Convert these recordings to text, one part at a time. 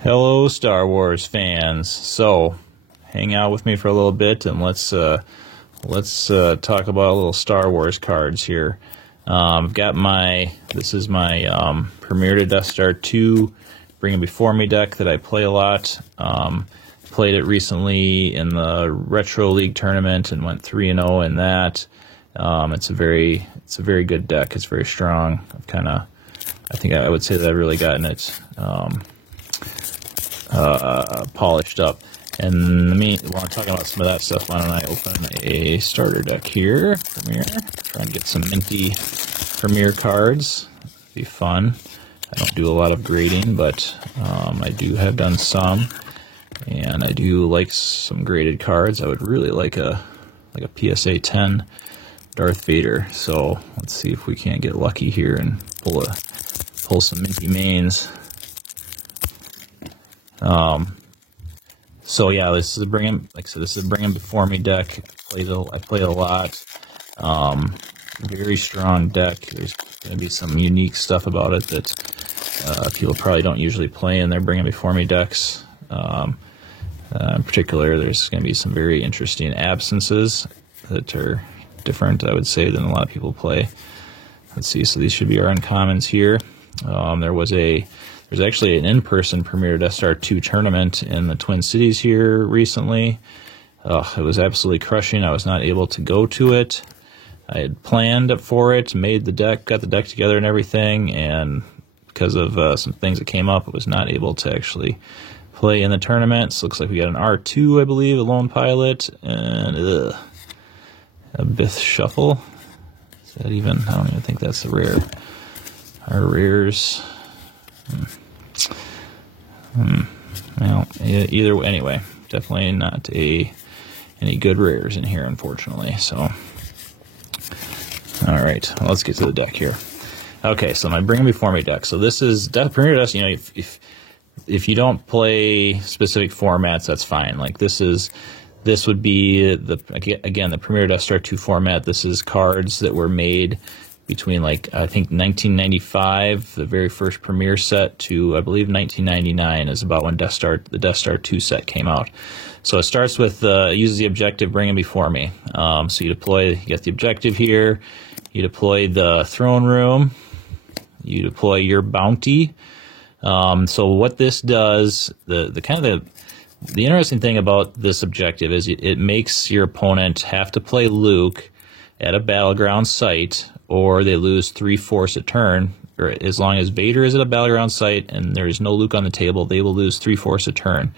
Hello, Star Wars fans. So, hang out with me for a little bit, and let's talk about a little Star Wars cards here. I've got this is my Premier to Death Star 2 Bring It Before Me deck that I play a lot. Played it recently in the Retro League tournament and went 3-0 in that. It's a very good deck. It's very strong. I think I would say that I've really gotten it polished up. And while I'm talking about some of that stuff, why don't I open a starter deck here, Premier, try and get some minty Premier cards. Be fun. I don't do a lot of grading, but I have done some, and I do like some graded cards. I would really like a PSA 10 Darth Vader. So let's see if we can't get lucky here and pull some minty mains. So yeah, this is a Bring 'Em Before Me deck. I played a lot. Very strong deck. There's going to be some unique stuff about it that people probably don't usually play in their Bring 'Em Before Me decks. In particular, there's going to be some very interesting absences that are different, I would say, than a lot of people play. Let's see. So these should be our uncommons here. There's actually an in-person Premier Death Star 2 tournament in the Twin Cities here recently. It was absolutely crushing. I was not able to go to it. I had planned for it, made the deck, got the deck together and everything, and because of some things that came up, I was not able to actually play in the tournament. So it looks like we got an R2, I believe, a Lone Pilot, and a Bith Shuffle. Is that even? I don't even think that's a rare. Our rares. Well, either way, anyway, definitely not any good rares in here, unfortunately. So, all right, let's get to the deck here. Okay, so my Bring 'Em Before Me deck. So this is Premier Death. You know, if you don't play specific formats, that's fine. Like this would be the Premier Death Star 2 format. This is cards that were made between, like, I think 1995, the very first Premier set, to I believe 1999 is about when the Death Star 2 set came out. So it starts with uses the objective Bring 'Em Before Me. So you get the objective here. You deploy the throne room. You deploy your bounty. So what this does, the interesting thing about this objective is it makes your opponent have to play Luke at a battleground site, or they lose 3 force a turn. Or as long as Vader is at a battleground site and there is no Luke on the table, they will lose 3 force a turn.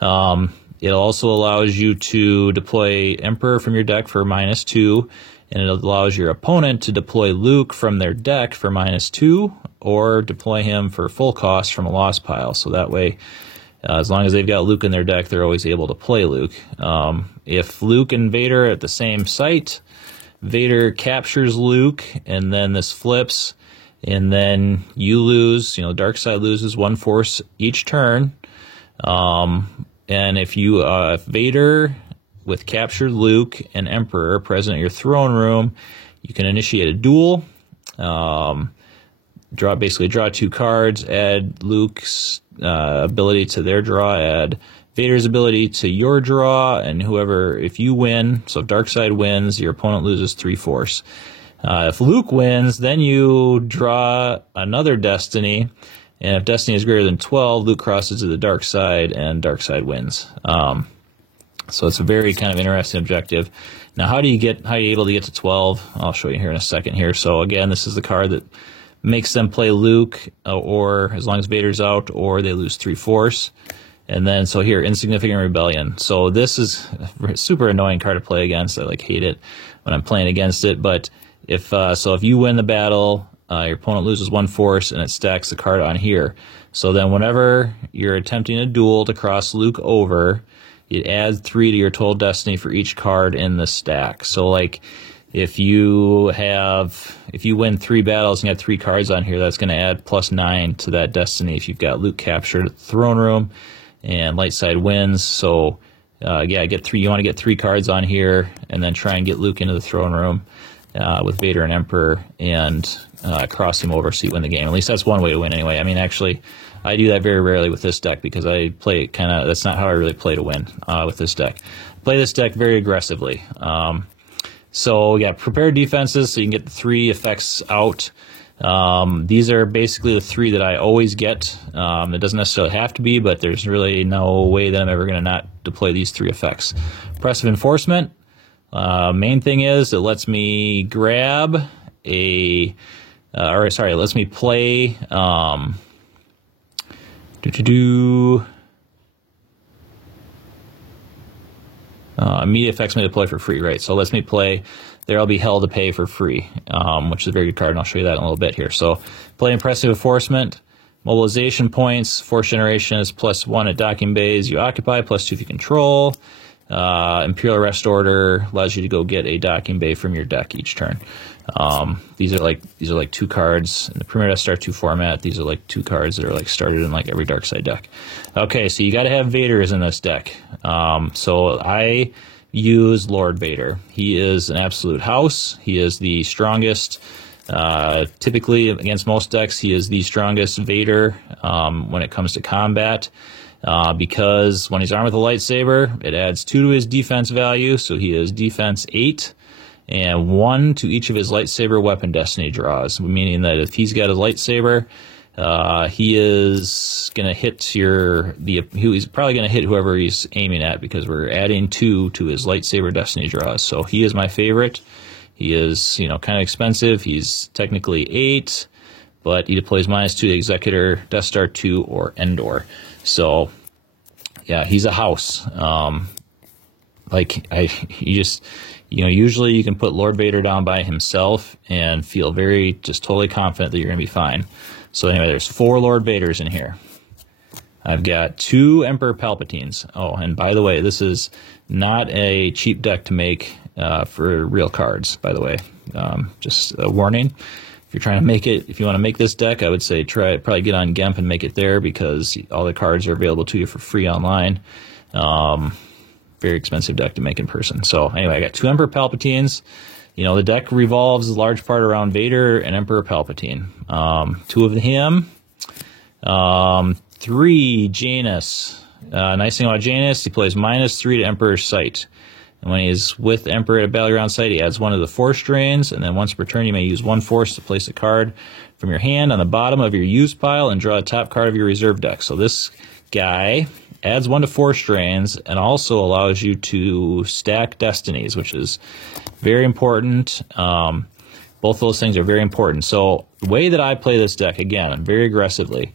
It also allows you to deploy Emperor from your deck for -2, and it allows your opponent to deploy Luke from their deck for -2, or deploy him for full cost from a lost pile. So that way, as long as they've got Luke in their deck, they're always able to play Luke. If Luke and Vader are at the same site, Vader captures Luke, and then this flips, and then you lose, dark side loses 1 force each turn. And if Vader with captured Luke and Emperor are present at your throne room, you can initiate a duel. Draw 2 cards, add Luke's ability to their draw, add Vader's ability to your draw, and if you win, so if Darkseid wins, your opponent loses 3 force. If Luke wins, then you draw another Destiny, and if Destiny is greater than 12, Luke crosses to the dark side, and Darkseid wins. So it's a very kind of interesting objective. Now, how are you able to get to 12? I'll show you here in a second here. So again, this is the card that makes them play Luke, or as long as Vader's out, or they lose 3 force. And then, so here, Insignificant Rebellion. So this is a super annoying card to play against. I hate it when I'm playing against it. But if you win the battle, your opponent loses 1 force, and it stacks the card on here. So then whenever you're attempting a duel to cross Luke over, it adds 3 to your total destiny for each card in the stack. So like, if you win 3 battles and you have 3 cards on here, that's going to add +9 to that destiny if you've got Luke captured at the throne room and light side wins. So you want to get 3 cards on here, and then try and get Luke into the throne room with Vader and Emperor, and cross him over so you win the game. At least that's one way to win anyway. I mean, actually, I do that very rarely with this deck because I play it kind of, that's not how I really play to win with this deck. Play this deck very aggressively. So yeah, prepared defenses so you can get the 3 effects out. These are basically the 3 that I always get. It doesn't necessarily have to be, but there's really no way that I'm ever going to not deploy these 3 effects. Oppressive Enforcement. Main thing is it lets me grab a, it lets me play, immediate effects may deploy for free, right? So it lets me play There I'll Be Hell to Pay for free, which is a very good card, and I'll show you that in a little bit here. So play Oppressive Enforcement, mobilization points, force generation is +1 at docking bays you occupy, +2 if you control. Imperial Arrest Order allows you to go get a docking bay from your deck each turn. These are like 2 cards in the Premier Death Star 2 format. These are like 2 cards that are like started in like every Darkside deck. Okay, so you got to have Vaders in this deck. So I use Lord Vader. He is an absolute house. He is the strongest. Typically against most decks, he is the strongest Vader when it comes to combat. Because when he's armed with a lightsaber, it adds 2 to his defense value, so he is defense 8, and 1 to each of his lightsaber weapon destiny draws, meaning that if he's got a lightsaber, he is going to hit he's probably going to hit whoever he's aiming at, because we're adding 2 to his lightsaber destiny draws. So he is my favorite. He is, kind of expensive. He's technically 8, but he deploys -2 to Executor, Death Star 2, or Endor. So, yeah, he's a house. Usually you can put Lord Vader down by himself and feel just totally confident that you're going to be fine. So anyway, there's 4 Lord Vaders in here. I've got 2 Emperor Palpatines. Oh, and by the way, this is not a cheap deck to make for real cards, by the way. Just a warning. If you're trying to make it, if you want to make this deck, I would say probably get on GEMP and make it there, because all the cards are available to you for free online. Very expensive deck to make in person. So anyway, I got 2 Emperor Palpatines. The deck revolves a large part around Vader and Emperor Palpatine. 2 of him. 3 Janus. Nice thing about Janus, he plays -3 to Emperor's Sight. And when he's with Emperor at a battleground site, he adds 1 of the force drains, and then once per turn, you may use 1 force to place a card from your hand on the bottom of your used pile and draw the top card of your reserve deck. So this guy adds 1 to force drains and also allows you to stack destinies, which is very important. Both those things are very important. So the way that I play this deck, again, very aggressively,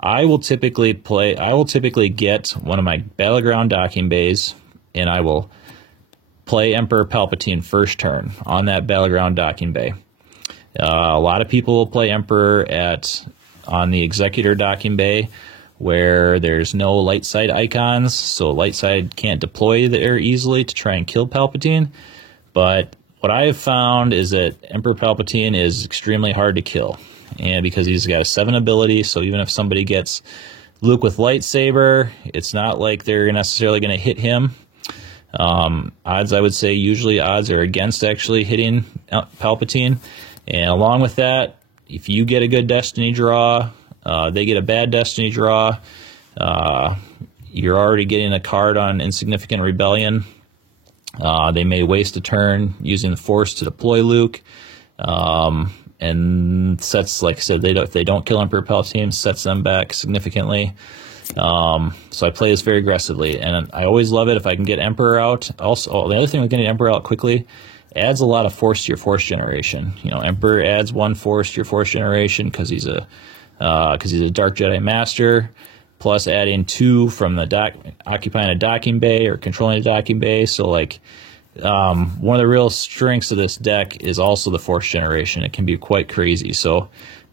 I will typically get one of my battleground docking bays, and I will play Emperor Palpatine first turn on that battleground docking bay. A lot of people will play Emperor on the Executor docking bay, where there's no light side icons, so light side can't deploy there easily to try and kill Palpatine. But what I have found is that Emperor Palpatine is extremely hard to kill, and because he's got a 7 ability, so even if somebody gets Luke with lightsaber, it's not like they're necessarily going to hit him. Odds, I would say, usually odds are against actually hitting Palpatine. And along with that, if you get a good destiny draw, they get a bad destiny draw, you're already getting a card on Insignificant Rebellion. They may waste a turn using the Force to deploy Luke. And sets, like I said, if they don't kill Emperor Palpatine, sets them back significantly. So I play this very aggressively, and I always love it if I can get Emperor out. Also, the other thing with getting Emperor out quickly adds a lot of force to your force generation. Emperor adds 1 force to your force generation because he's a Dark Jedi Master, plus adding 2 from the occupying a docking bay or controlling a docking bay. So one of the real strengths of this deck is also the force generation. It can be quite crazy. So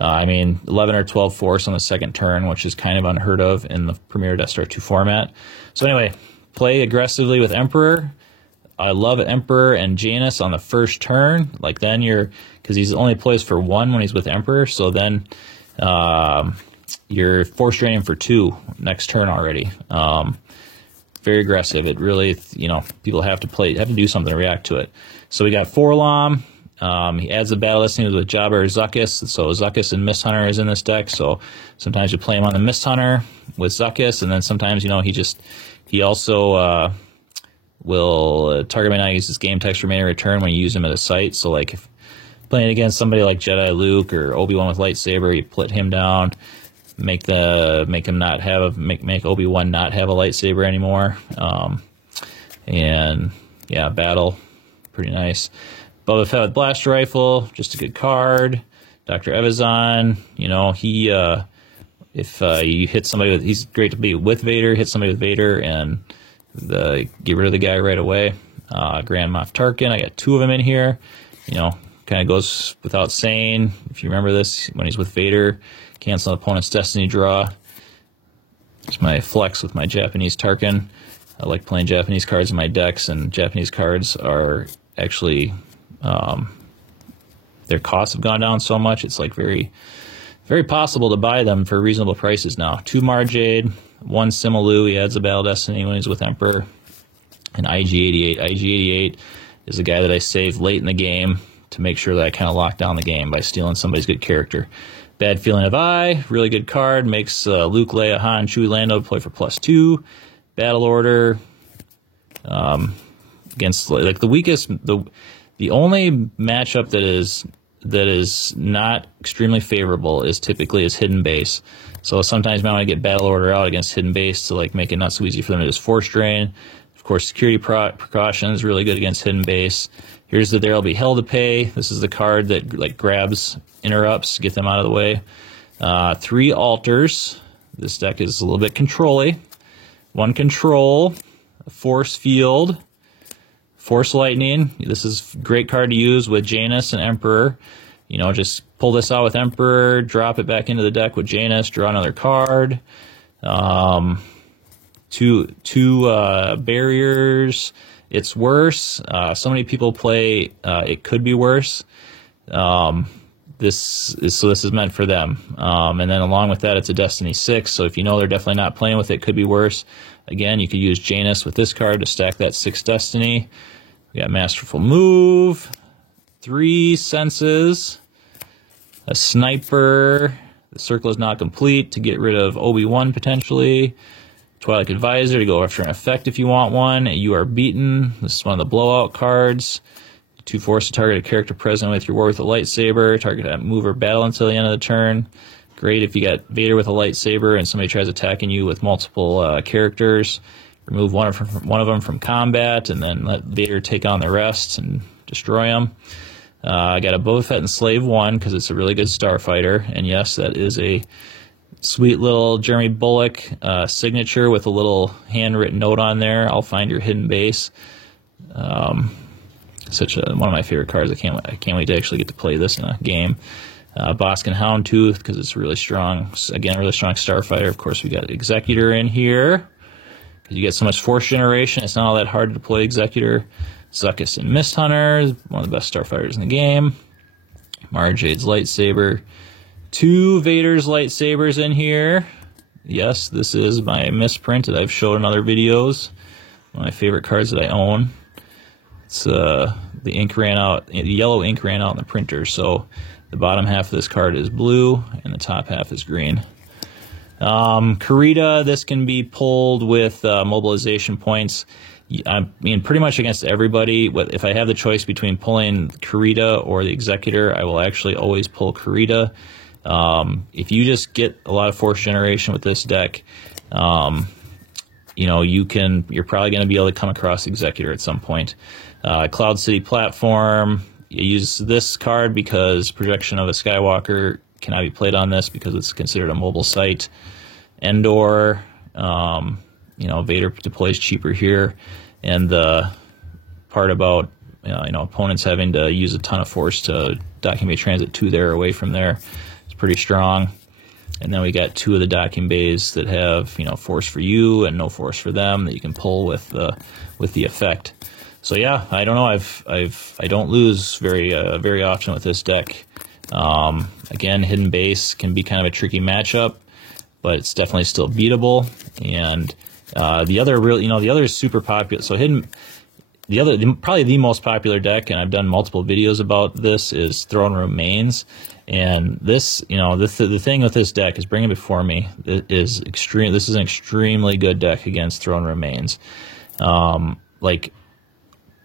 11 or 12 force on the second turn, which is kind of unheard of in the Premier Death Star 2 format. So anyway, play aggressively with Emperor. I love Emperor and Janus on the first turn. Because he's only plays for 1 when he's with Emperor, so then you're force draining for 2 next turn already. Very aggressive. It really, people have to do something to react to it. So we got 4 LOM. He adds the Battle Destiny with Jabba or Zuckuss, so Zuckuss and Mist Hunter is in this deck, so sometimes you play him on the Mist Hunter with Zuckuss, and then sometimes, you know, he also will target may not use his game text remaining return when you use him at a site, so like if playing against somebody like Jedi Luke or Obi-Wan with lightsaber, you put him down, make Obi-Wan not have a lightsaber anymore, and yeah, battle, pretty nice. Boba Fett with Blaster Rifle, just a good card. Dr. Evazan, you know, he, if you hit somebody with, he's great to be with Vader, hit somebody with Vader, and get rid of the guy right away. Grand Moff Tarkin, I got 2 of them in here. You know, kind of goes without saying. If you remember this, when he's with Vader, cancel an opponent's destiny draw. It's my flex with my Japanese Tarkin. I like playing Japanese cards in my decks, and Japanese cards are actually, their costs have gone down so much, it's like very, very possible to buy them for reasonable prices now. 2 Mara Jade, 1 Simalu, he adds a Battle Destiny when he's with Emperor, and IG-88. IG-88 is the guy that I saved late in the game to make sure that I kind of lock down the game by stealing somebody's good character. Bad Feeling of I, really good card, makes Luke, Leia, Han, Chewie, Lando play for +2. Battle Order, against like the weakest, the only matchup that is not extremely favorable is typically his Hidden Base. So sometimes you might want to get Battle Order out against Hidden Base to like make it not so easy for them to just force drain. Of course, Security Precautions, really good against Hidden Base. Here's the There'll Be Hell to Pay. This is the card that like grabs interrupts, get them out of the way. 3 Altars. This deck is a little bit control-y. 1 Control, a Force Field, Force Lightning. This is a great card to use with Janus and Emperor. You know, just pull this out with Emperor, drop it back into the deck with Janus, draw another card. 2 Barriers. It's worse. So many people play It Could Be Worse. This is meant for them. And then along with that, it's a Destiny 6. So if you know they're definitely not playing with It Could Be Worse, again, you could use Janus with this card to stack that 6 Destiny. We got Masterful Move, 3 Senses, a Sniper. The circle is not complete to get rid of Obi-Wan potentially. Twilight Advisor to go after an effect if you want one. You Are Beaten. This is one of the blowout cards. 2 force to target a character present with your war with a lightsaber. Target that move or battle until the end of the turn. Great if you got Vader with a lightsaber and somebody tries attacking you with multiple characters. Remove one of them from combat and then let Vader take on the rest and destroy them. I got a Boba Fett and Slave 1 because it's a really good starfighter. And yes, that is a sweet little Jeremy Bulloch signature with a little handwritten note on there. I'll find your hidden base. One of my favorite cards. I can't wait to actually get to play this in a game. Boskin Houndtooth because it's really strong. Again, really strong starfighter. Of course, we got Executor in here because you get so much force generation. It's not all that hard to play Executor. Zuckuss and Mist Hunter, one of the best starfighters in the game. Mara Jade's lightsaber. 2 Vader's lightsabers in here. Yes, this is my misprint that I've showed in other videos. One of my favorite cards that I own. It's the ink ran out, the yellow ink ran out in the printer, so the bottom half of this card is blue and the top half is green. Karita, this can be pulled with mobilization points. I mean, pretty much against everybody. If I have the choice between pulling Karita or the Executor, I will actually always pull Karita. If you just get a lot of force generation with this deck, you know, you're probably going to be able to come across Executor at some point. Cloud City Platform, you use this card because Projection of a Skywalker cannot be played on this because it's considered a mobile site. Endor, you know, Vader deploys cheaper here, and the part about opponents having to use a ton of force to docking bay transit to there away from there is pretty strong. And then we got 2 of the docking bays that have force for you and no force for them that you can pull with the effect. So yeah, I don't know. I don't lose very often with this deck. Again, Hidden Base can be kind of a tricky matchup, but it's definitely still beatable. And the other is super popular. So probably the most popular deck, and I've done multiple videos about this, is Throne Room Mains. And this, the thing with this deck is, Bring It Before Me is extreme. This is an extremely good deck against Throne Room Mains. Like,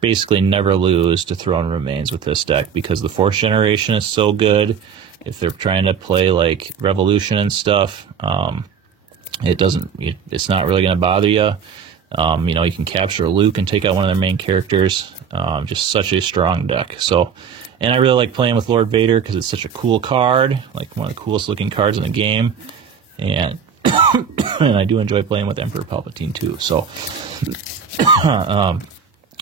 basically never lose to Throne Room Mains with this deck, because the 4th generation is so good. If they're trying to play like Revolution and stuff, it's not really going to bother you. You can capture Luke and take out one of their main characters. Just such a strong deck. So, and I really like playing with Lord Vader because it's such a cool card, like one of the coolest looking cards in the game. And and I do enjoy playing with Emperor Palpatine too. So,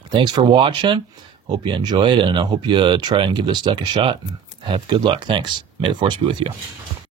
thanks for watching. Hope you enjoyed, and I hope you try and give this deck a shot. Have good luck. Thanks. May the Force be with you.